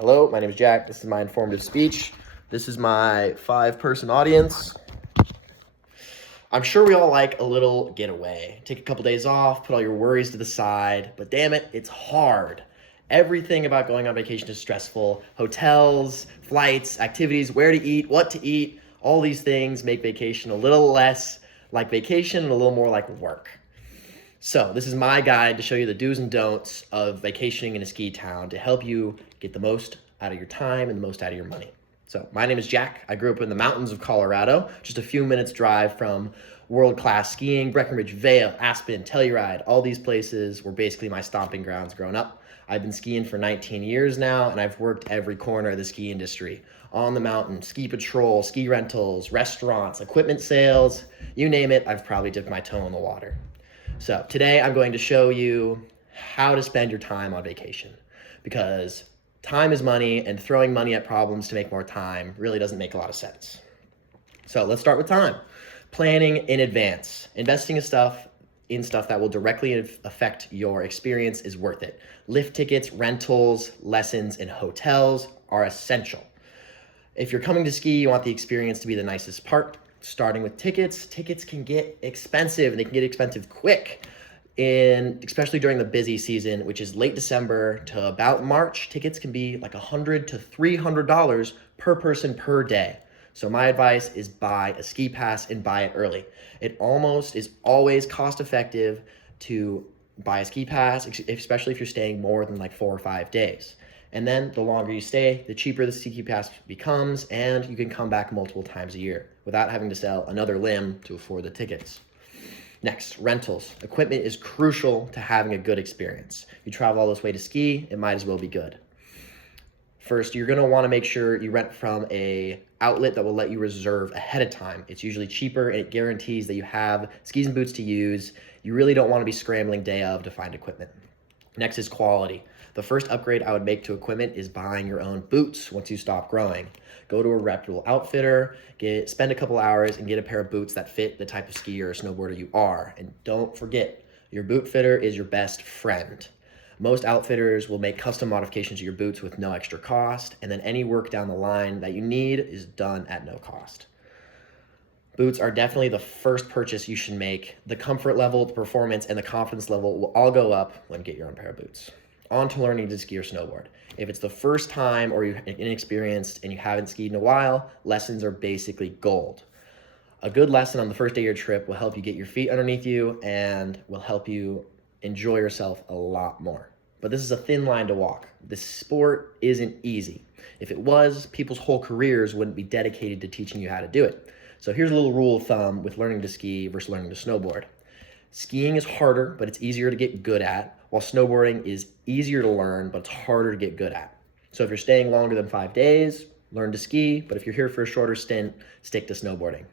Hello, my name is Jack. This is my informative speech. This is my 5-person audience. I'm sure we all like a little getaway. Take a couple days off, put all your worries to the side, but damn it, it's hard. Everything about going on vacation is stressful. Hotels, flights, activities, where to eat, what to eat, all these things make vacation a little less like vacation and a little more like work. So this is my guide to show you the do's and don'ts of vacationing in a ski town to help you get the most out of your time and the most out of your money. So my name is Jack. I grew up in the mountains of Colorado, just a few minutes drive from world-class skiing. Breckenridge, Vail, Aspen, Telluride, all these places were basically my stomping grounds growing up. I've been skiing for 19 years now, and I've worked every corner of the ski industry. On the mountain, ski patrol, ski rentals, restaurants, equipment sales, you name it, I've probably dipped my toe in the water. So today I'm going to show you how to spend your time on vacation, because time is money and throwing money at problems to make more time really doesn't make a lot of sense. So let's start with time. Planning in advance. Investing in stuff that will directly affect your experience is worth it. Lift tickets, rentals, lessons, and hotels are essential. If you're coming to ski, you want the experience to be the nicest part. Starting with tickets. Tickets can get expensive, and they can get expensive quick. Especially during the busy season, which is late December to about March, tickets can be like $100 to $300 per person per day. So my advice is buy a ski pass and buy it early. It almost is always cost effective to buy a ski pass, especially if you're staying more than like 4 or 5 days. And then the longer you stay, the cheaper the ski pass becomes, and you can come back multiple times a year without having to sell another limb to afford the tickets. Next, rentals. Equipment is crucial to having a good experience. You travel all this way to ski, it might as well be good. First, you're gonna wanna make sure you rent from an outlet that will let you reserve ahead of time. It's usually cheaper, and it guarantees that you have skis and boots to use. You really don't wanna be scrambling day of to find equipment. Next is quality. The first upgrade I would make to equipment is buying your own boots once you stop growing. Go to a reputable outfitter, spend a couple hours and get a pair of boots that fit the type of skier or snowboarder you are. And don't forget, your boot fitter is your best friend. Most outfitters will make custom modifications to your boots with no extra cost, and then any work down the line that you need is done at no cost. Boots are definitely the first purchase you should make. The comfort level, the performance, and the confidence level will all go up when you get your own pair of boots. On to learning to ski or snowboard. If it's the first time or you're inexperienced and you haven't skied in a while, lessons are basically gold. A good lesson on the first day of your trip will help you get your feet underneath you and will help you enjoy yourself a lot more. But this is a thin line to walk. This sport isn't easy. If it was, people's whole careers wouldn't be dedicated to teaching you how to do it. So here's a little rule of thumb with learning to ski versus learning to snowboard. Skiing is harder, but it's easier to get good at, while snowboarding is easier to learn, but it's harder to get good at. So if you're staying longer than 5 days, learn to ski, but if you're here for a shorter stint, stick to snowboarding.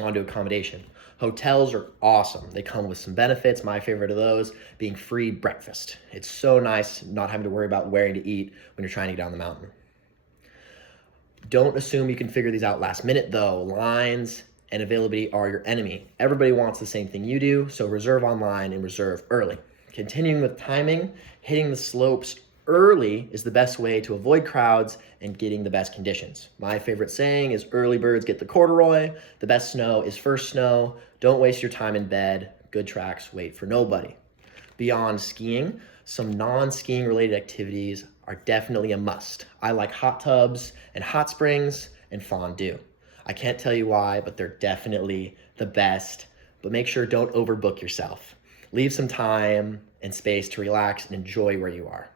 On to accommodation. Hotels are awesome. They come with some benefits. My favorite of those being free breakfast. It's so nice not having to worry about where to eat when you're trying to get down the mountain. Don't assume you can figure these out last minute though. Lines and availability are your enemy. Everybody wants the same thing you do, so reserve online and reserve early. Continuing with timing, hitting the slopes early is the best way to avoid crowds and getting the best conditions. My favorite saying is early birds get the corduroy. The best snow is first snow. Don't waste your time in bed. Good tracks wait for nobody. Beyond skiing, some non-skiing related activities are definitely a must. I like hot tubs and hot springs and fondue. I can't tell you why, but they're definitely the best. But make sure don't overbook yourself. Leave some time and space to relax and enjoy where you are.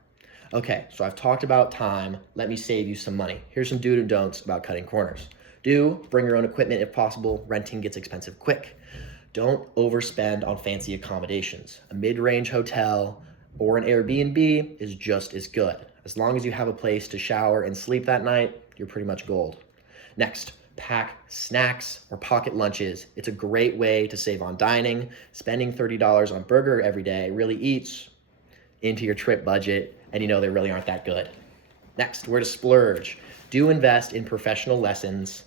Okay, so I've talked about time. Let me save you some money. Here's some do's and don'ts about cutting corners. Bring your own equipment if possible. Renting gets expensive quick. Don't overspend on fancy accommodations. A mid-range hotel or an Airbnb is just as good. As long as you have a place to shower and sleep that night, you're pretty much gold. Next, pack snacks or pocket lunches. It's a great way to save on dining. Spending $30 on burger every day really eats into your trip budget, and you know they really aren't that good. Next, where to splurge. Do invest in professional lessons.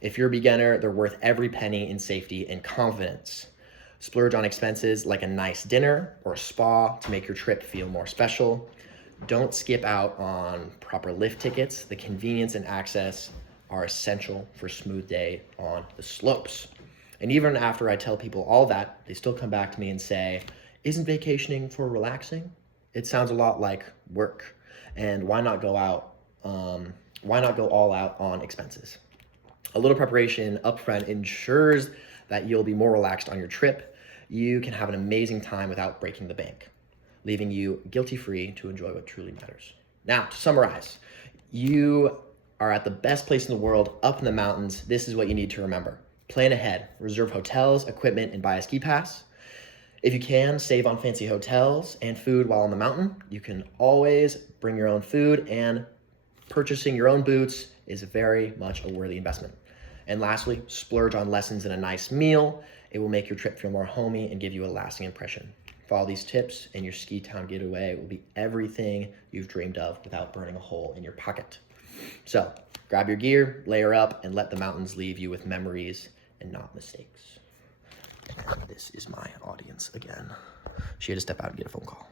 If you're a beginner, they're worth every penny in safety and confidence. Splurge on expenses like a nice dinner or a spa to make your trip feel more special. Don't skip out on proper lift tickets. The convenience and access are essential for a smooth day on the slopes. And even after I tell people all that, they still come back to me and say, isn't vacationing for relaxing? It sounds a lot like work. And why not go all out on expenses? A little preparation upfront ensures that you'll be more relaxed on your trip. You can have an amazing time without breaking the bank, leaving you guilty-free to enjoy what truly matters. Now, to summarize, you are at the best place in the world, up in the mountains. This is what you need to remember. Plan ahead, reserve hotels, equipment, and buy a ski pass. If you can, save on fancy hotels and food while on the mountain. You can always bring your own food, and purchasing your own boots is very much a worthy investment. And lastly, splurge on lessons and a nice meal. It will make your trip feel more homey and give you a lasting impression. Follow these tips and your ski town getaway will be everything you've dreamed of without burning a hole in your pocket. So grab your gear, layer up, and let the mountains leave you with memories and not mistakes. And this is my audience again. She had to step out and get a phone call.